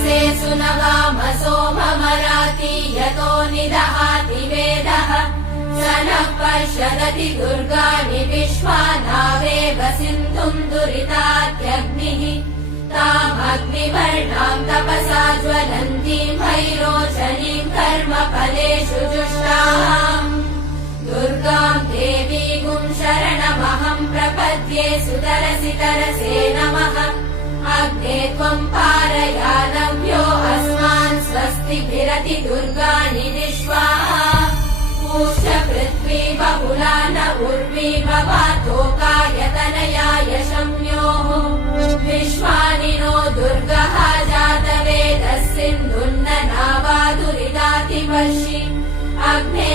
वसे सुनवाम सोममराति यतो निदहाति वेदः स नः पश्यदति दुर्गाणि विश्वानावेव सिन्धुम् दुरितात्यग्निः तामग्निवर्णाम् तपसा ज्वलन्तीम् भैरोचनीम् कर्मफलेषु जुष्टाम् दुर्गाम् देवीगुम् शरणमहम् प्रपद्ये सुतरसि तरसे नमः अग्ने त्वम् पारयानव्यो अस्मान् स्वस्तिभिरति दुर्गाणि विश्वा पूष्य पृथ्वी बहुला न उर्वी भवातोकायतनयाय शम्योः विश्वानि नो दुर्गः जातवेदः सिन्धुन्न नावादुरिदातिवर्षि अग्ने